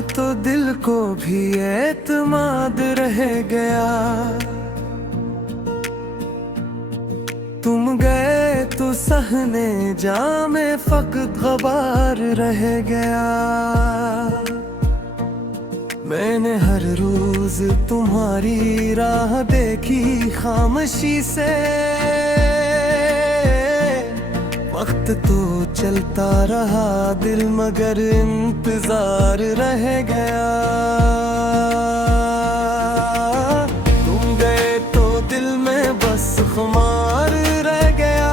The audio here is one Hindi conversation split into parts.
तो दिल को भी एतमाद रह गया। तुम गए तो सहने जामे फकत गबार रह गया। मैंने हर रोज तुम्हारी राह देखी खामोशी से। वक्त तो चलता रहा दिल मगर इंतजार रह गया। तुम गए तो दिल में बस खुमार रह गया।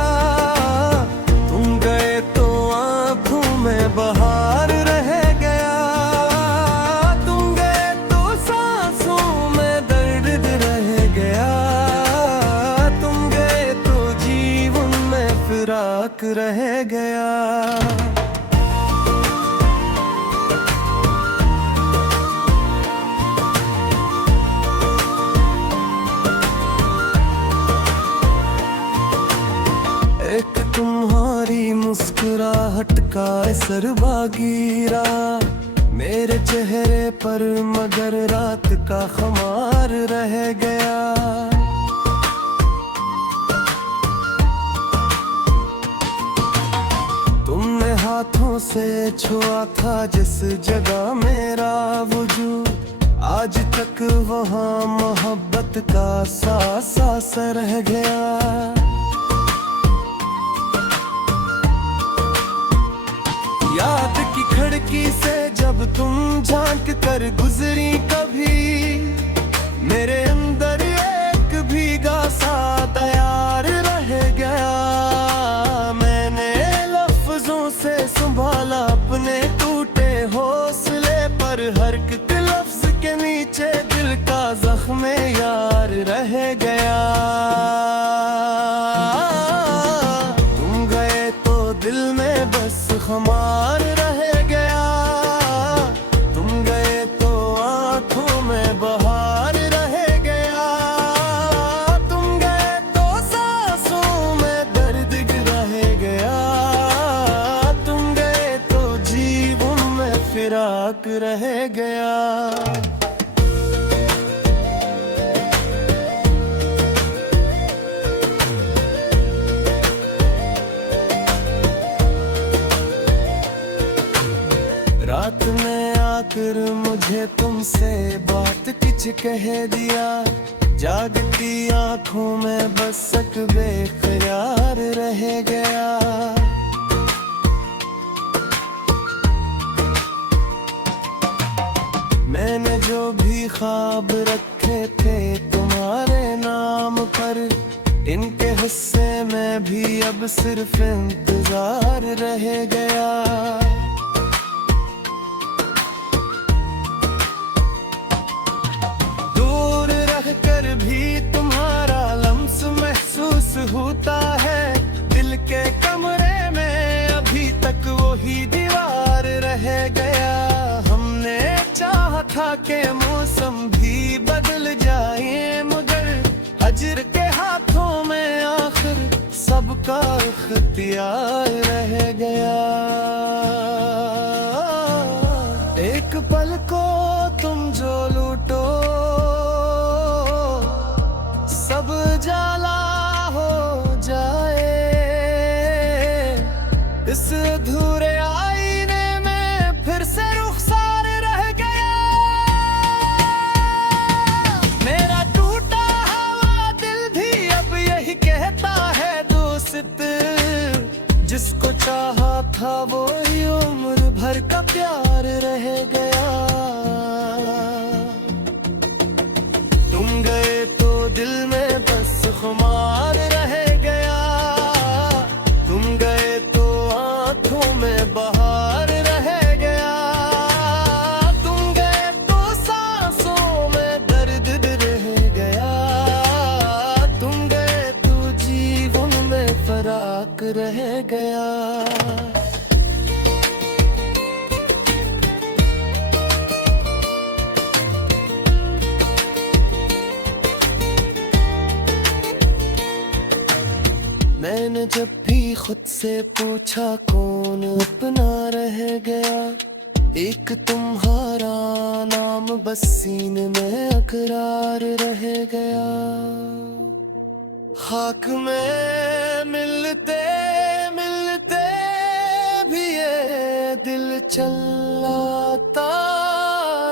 तुम गए तो आंखों में बहार रह गया। तुम गए तो सांसों में दर्द रह गया। तुम गए तो जीवन में फिराक रह गया। एक तुम्हारी मुस्कुराहट का असर बागीरा मेरे चेहरे पर मगर रात का खुमार रह गया। तुमने हाथों से छुआ था जिस जगह मेरा वजूद, आज तक वहाँ मोहब्बत का सांस रह गया। याद की खिड़की से जब तुम झांक कर गुजरी कभी, मेरे अंदर एक भीगा सा तैयार रह गया। मैंने लफ्जों से संभाला अपने टूटे हौसले पर, हर एक लफ्ज के नीचे दिल का जख्म यार रह गया। तुम गए तो दिल में बस खुमार रह गया। तुम गए तो आंखों में बहार रह गया। तुम गए तो सांसों में दर्द रह गया। तुम गए तो जीवन में फिराक रह गया। रात में आकर मुझे तुमसे बात कुछ कह दिया, जागती आंखों में बस एक बेकरार रह गया। मैंने जो भी ख्वाब रखे थे तुम्हारे नाम पर, इनके हिस्से में भी अब सिर्फ इंतजार रह गया। कर भी तुम्हारा लम्स महसूस होता है, दिल के कमरे में अभी तक वही दीवार रह गया। हमने चाहा था कि मौसम भी बदल जाए, मगर अजर के हाथों में आखिर सबका इख्तियार रह गया। एक पल को तुम जो लूटो सब जाला हो जाए। इस अधूरे आईने में फिर से रुखसार रह गया। मेरा टूटा हुआ दिल भी अब यही कहता है दोस्त, जिसको चाहा था वो ही उम्र भर का प्यार रह गया। तुम गए तो दिल में बस खुमार रह गया। तुम गए तो आंखों में बहार रह गया। तुम गए तो सांसों में दर्द रह गया। तुम गए तो जीवन में फराक रह गया। मैंने जब भी खुद से पूछा कौन अपना रह गया, एक तुम्हारा नाम बस सीने में अकरार रह गया। खाक में मिलते मिलते भी ये दिल चलाता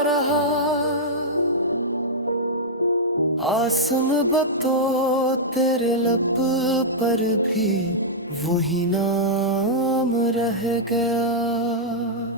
रहा। आसम बतो तेरे लब पर भी वही नाम रह गया।